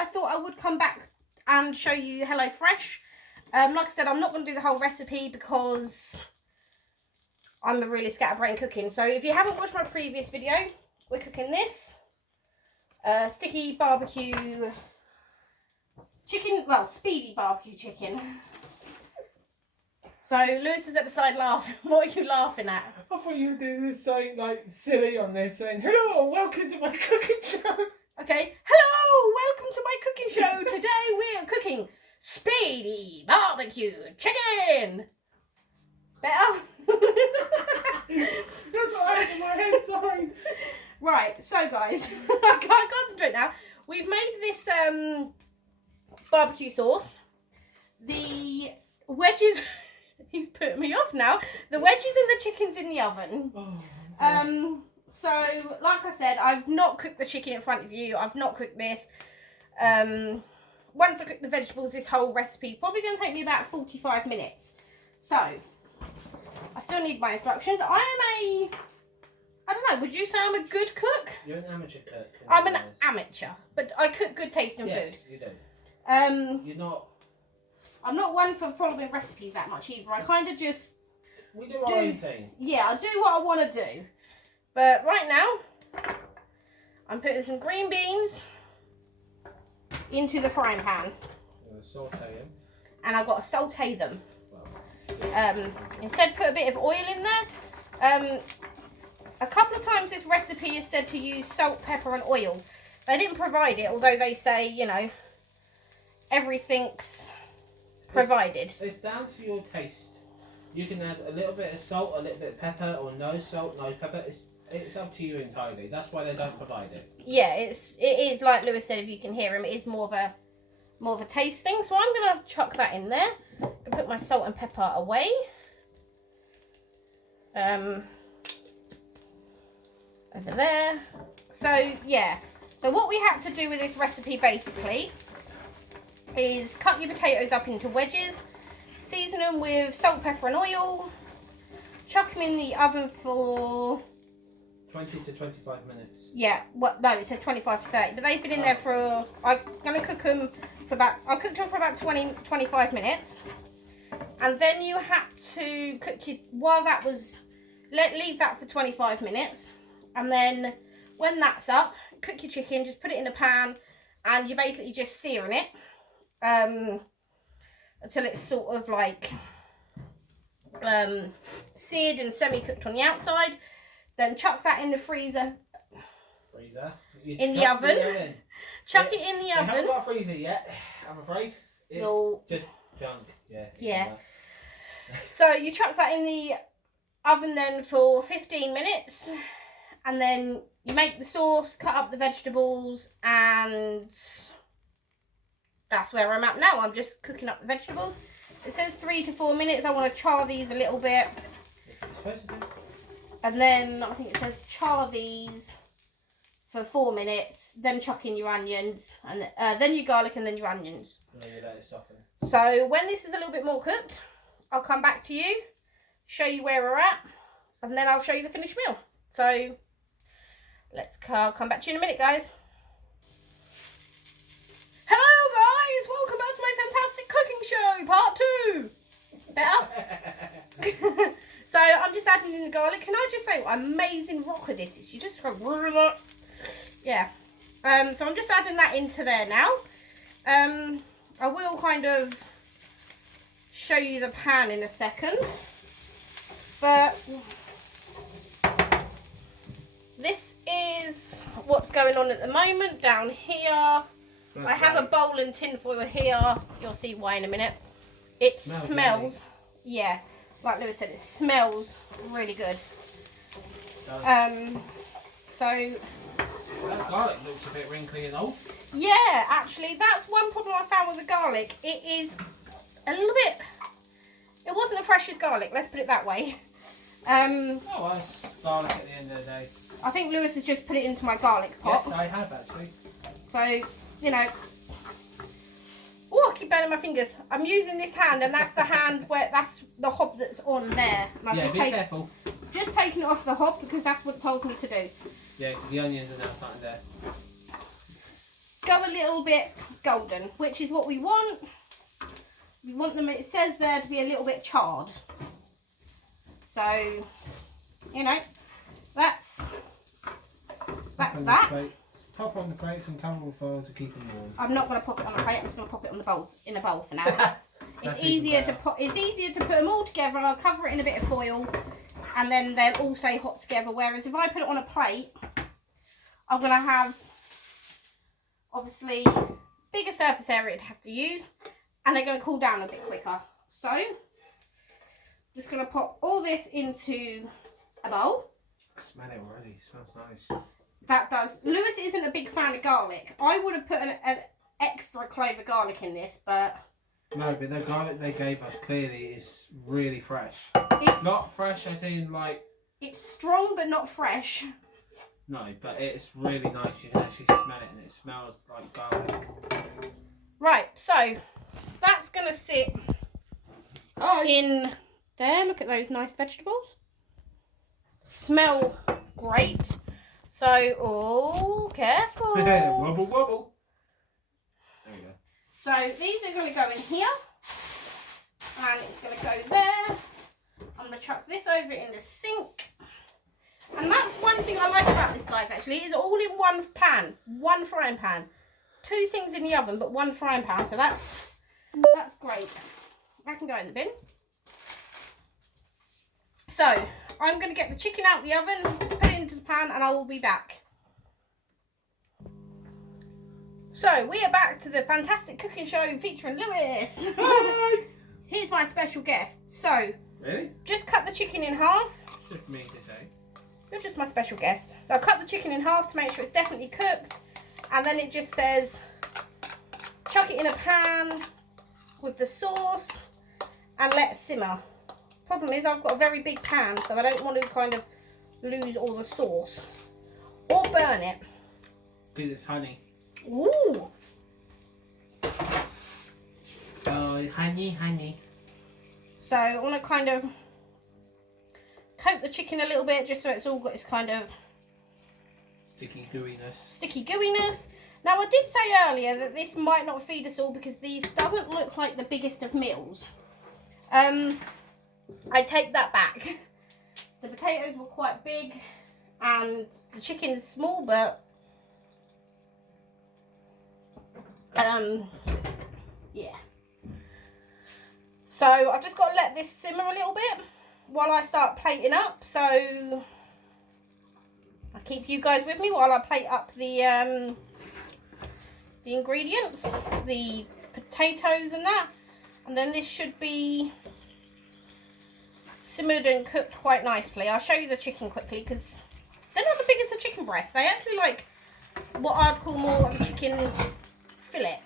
I thought I would come back and show you HelloFresh. Like I said, I'm not going to do the whole recipe because I'm a really scatterbrain cooking. So if you haven't watched my previous video, we're cooking this sticky barbecue chicken, well, speedy barbecue chicken. So Lewis is at the side laughing. What are you laughing at? I thought you were doing something like silly on this, saying hello and welcome to my cooking show. Okay, hello, welcome to my cooking show. Today we are cooking speedy barbecue chicken. Better? That's what I had in my head, sorry. Right, so guys, I can't concentrate now. We've made this barbecue sauce. The wedges, he's putting me off now. The wedges and the chicken's in the oven. Oh, so, like I said, I've not cooked the chicken in front of you. I've not cooked this. Once I cook the vegetables, this whole recipe is probably going to take me about 45 minutes. So, I still need my instructions. I don't know, would you say I'm a good cook? You're an amateur cook. I'm an amateur, but I cook good tasting food. Yes, you do. You're not... I'm not one for following recipes that much either. I kind of just... We do our own thing. Yeah, I do what I want to do. But right now, I'm putting some green beans into the frying pan. You're going to saute them. And I've got to saute them. Instead, put a bit of oil in there. A couple of times this recipe is said to use salt, pepper and oil. They didn't provide it, although they say, you know, everything's provided. It's down to your taste. You can add a little bit of salt, a little bit of pepper, or no salt, no pepper. It's up to you entirely. That's why they don't provide it. Yeah, it is like Lewis said. If you can hear him, it is more of a taste thing. So I'm gonna chuck that in there. I'm gonna put my salt and pepper away. Over there. So yeah. So what we had to do with this recipe basically is cut your potatoes up into wedges, season them with salt, pepper and oil, chuck them in the oven for 20 to 25 minutes. Yeah, well, no, it says 25 to 30, but they've been in there for, I'm going to cook them for about, I cooked them for about 25 minutes. And then you had to cook while that was, leave that for 25 minutes. And then when that's up, cook your chicken, just put it in a pan, and you're basically just searing it until it's sort of like seared and semi-cooked on the outside. Then chuck that in the freezer. In the oven. Chuck it in the oven. I haven't got a freezer yet, I'm afraid. It's just junk. Yeah. So you chuck that in the oven then for 15 minutes. And then you make the sauce, cut up the vegetables, and that's where I'm at now. I'm just cooking up the vegetables. It says 3 to 4 minutes. I want to char these a little bit. And then I think it says char these for 4 minutes. Then chuck in your onions, and then your garlic, and then your onions. And then you let it soften. So when this is a little bit more cooked, I'll come back to you, show you where we're at, and then I'll show you the finished meal. So I'll come back to you in a minute, guys. Hello, guys! Welcome back to my fantastic cooking show, part 2. Better? So I'm just adding in the garlic. Can I just say what an amazing rocker this is? You just go, yeah. So I'm just adding that into there now. I will kind of show you the pan in a second, but this is what's going on at the moment down here. I have a bowl and tin foil here. You'll see why in a minute. It smells, yeah, like Lewis said, it smells really good. So that garlic looks a bit wrinkly and old. Yeah, actually, that's one problem I found with the garlic. It is a little bit, it wasn't the freshest garlic, let's put it that way. Oh, well, it's garlic at the end of the day. I think Lewis has just put it into my garlic pot. Yes, I have actually. So, you know. Oh, I keep burning my fingers. I'm using this hand, and that's the hand where, that's the hob that's on there. And I've be careful. Just taking it off the hob because that's what it told me to do. Yeah, because the onions are now starting there. Go a little bit golden, which is what we want. We want them, it says there, to be a little bit charred. So, you know, that's that. Pop on the plates and cover with foil to keep them warm. I'm not going to pop it on a plate. I'm just going to pop it on the bowls in a bowl for now. It's easier to put them all together. I'll cover it in a bit of foil, and then they'll all stay hot together. Whereas if I put it on a plate, I'm going to have obviously bigger surface area to have to use, and they're going to cool down a bit quicker. So, just going to pop all this into a bowl. Smell it already. It smells nice. That does. Lewis isn't a big fan of garlic. I would have put an extra clove of garlic in this, but... No, but the garlic they gave us clearly is really fresh. It's not fresh, I mean like... It's strong, but not fresh. No, but it's really nice. You can actually smell it, and it smells like garlic. Right, so that's going to sit in there. Look at those nice vegetables. Smell great. So, oh, careful. Wobble, wobble. There we go. So, these are going to go in here. And it's going to go there. I'm going to chuck this over in the sink. And that's one thing I like about this, guys, actually. It's all in one pan. One frying pan. 2 things in the oven, but 1 frying pan. So, that's great. That can go in the bin. So, I'm going to get the chicken out of the oven, put it into the pan, and I will be back. So, we are back to the fantastic cooking show featuring Lewis. Hi! Here's my special guest. So, Really? just cut the chicken in half. Just me to say. You're just my special guest. So, I cut the chicken in half to make sure it's definitely cooked. And then it just says, chuck it in a pan with the sauce and let it simmer. Problem is I've got a very big pan, so I don't want to kind of lose all the sauce or burn it. Because it's honey. Ooh! Oh, honey. So I want to kind of coat the chicken a little bit just so it's all got its kind of Sticky gooiness. Now I did say earlier that this might not feed us all because these doesn't look like the biggest of meals. I take that back. The potatoes were quite big and the chicken's small, but yeah. So I've just got to let this simmer a little bit while I start plating up. So I'll keep you guys with me while I plate up the ingredients, the potatoes and that, and then this should be simmered and cooked quite nicely. I'll show you the chicken quickly because they're not the biggest of chicken breasts. They actually like what I'd call more of a chicken fillet.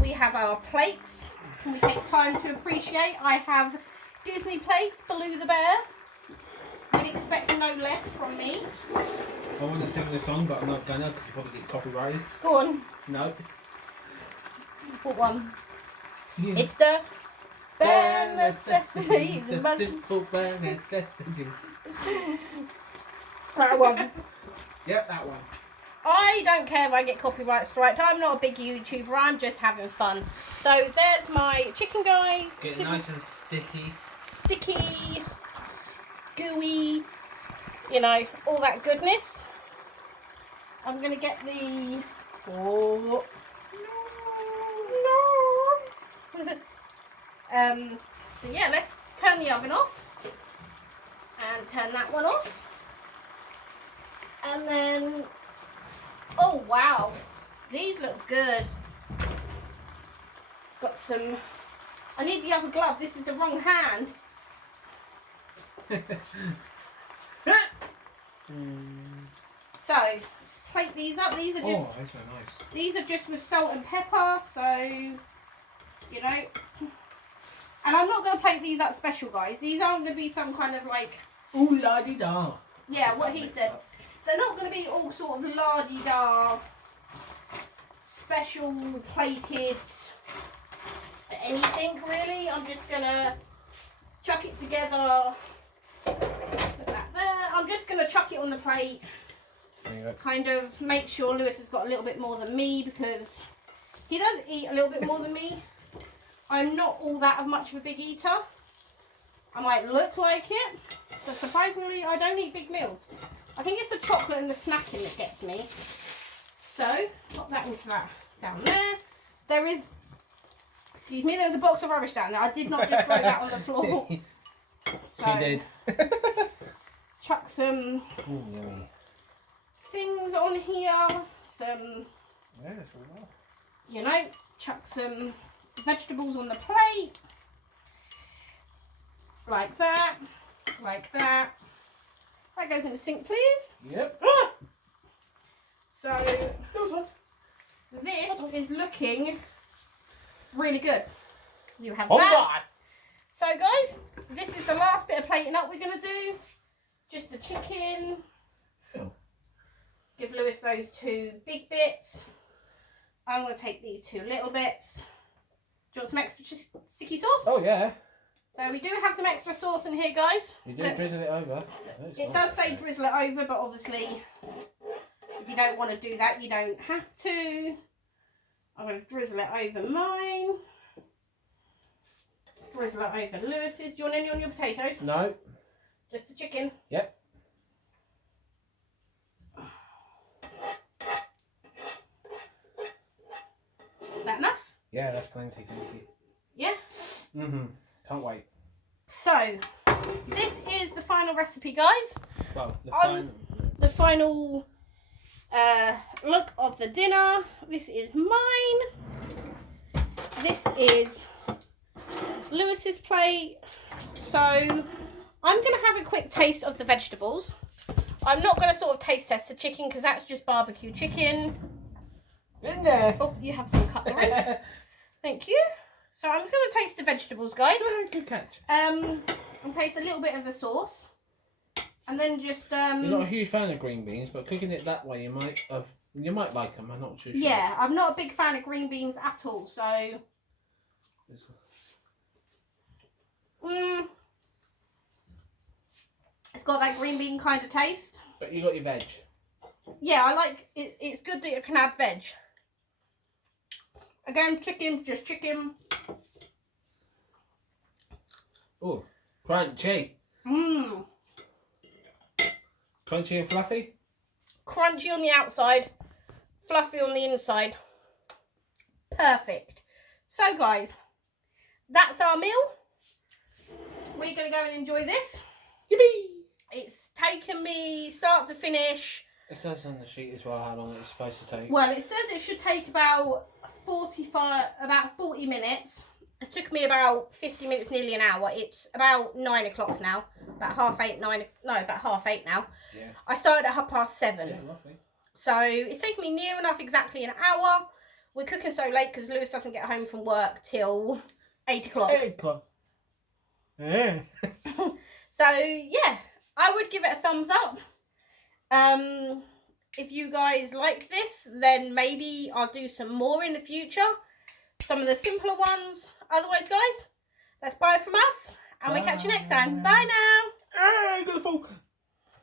We have our plates. Can we take time to appreciate? I have Disney plates, Baloo the Bear. You'd expect no less from me. I want to sing the song, but I'm not gonna because you probably get copyrighted. Go on. No. What one? Yeah. It's the bare necessities. The simple bare necessities. That one. Yep, that one. I don't care if I get copyright striked. I'm not a big YouTuber. I'm just having fun. So there's my chicken, guys. Getting nice and sticky. Sticky, gooey, you know, all that goodness. I'm going to get the... Oh. No. So yeah, let's turn the oven off. And turn that one off. And then... Oh, wow. These look good. Got some... I need the other glove. This is the wrong hand. So, let's plate these up. These are just... Oh, those are nice. These are just with salt and pepper, so... You know... And I'm not going to plate these up special, guys. These aren't going to be some kind of like... Ooh, la-di-da. Yeah, what he said. They're not going to be all sort of la-di-da, special plated anything, really. I'm just going to chuck it together. Put that there. I'm just going to chuck it on the plate. Yeah. kind of make sure Lewis has got a little bit more than me, because he does eat a little bit more than me. I'm not all that much of a big eater. I might look like it, but surprisingly I don't eat big meals. I think it's the chocolate and the snacking that gets me. So, pop that into that down there. There is, excuse me, there's a box of rubbish down there. I did not just throw that on the floor. So, she did. Chuck some things on here. Some, you know, chuck some vegetables on the plate. Like that. Like that. That goes in the sink, please. Yep. So, this is looking really good. You have that. So, guys, this is the last bit of plating up we're going to do. Just the chicken. Oh. Give Lewis those 2 big bits. I'm going to take these 2 little bits. Do you want some extra sticky sauce? Oh, yeah. So we do have some extra sauce in here, guys. You do drizzle it over. It does say drizzle it over, but obviously if you don't want to do that, you don't have to. I'm going to drizzle it over mine. Drizzle it over Lewis's. Do you want any on your potatoes? No. Just the chicken? Yep. Is that enough? Yeah, that's plenty, thank you. Yeah? Can't wait. So, this is the final recipe, guys. Well, the final look of the dinner. This is mine. This is Lewis's plate. So, I'm going to have a quick taste of the vegetables. I'm not going to sort of taste test the chicken, because that's just barbecue chicken. In there. Oh, you have some cutlery. Thank you. So I'm just going to taste the vegetables, guys. Good catch. And taste a little bit of the sauce. And then just... You're not a huge fan of green beans, but cooking it that way, you might like them. I'm not too sure. Yeah, I'm not a big fan of green beans at all, so... It's got that green bean kind of taste. But you got your veg. Yeah, I like it. It's good that you can add veg. Again, chicken, just chicken. Oh, crunchy. Mmm. Crunchy and fluffy? Crunchy on the outside, fluffy on the inside. Perfect. So, guys, that's our meal. We're going to go and enjoy this. Yippee! It's taken me start to finish. It says on the sheet as well how long it's supposed to take. Well, it says it should take about 40 minutes. It took me about 50 minutes, nearly an hour. It's about 9 o'clock now. About half 8 now. Yeah. I started at 7:30. Yeah, lovely. So it's taken me near enough exactly an hour. We're cooking so late because Lewis doesn't get home from work till 8 o'clock. 8 o'clock. Yeah. So yeah, I would give it a thumbs up. If you guys like this, then maybe I'll do some more in the future. Some of the simpler ones. Otherwise, guys, that's bye from us. And we'll catch you next time. Bye now. I'm gonna fall.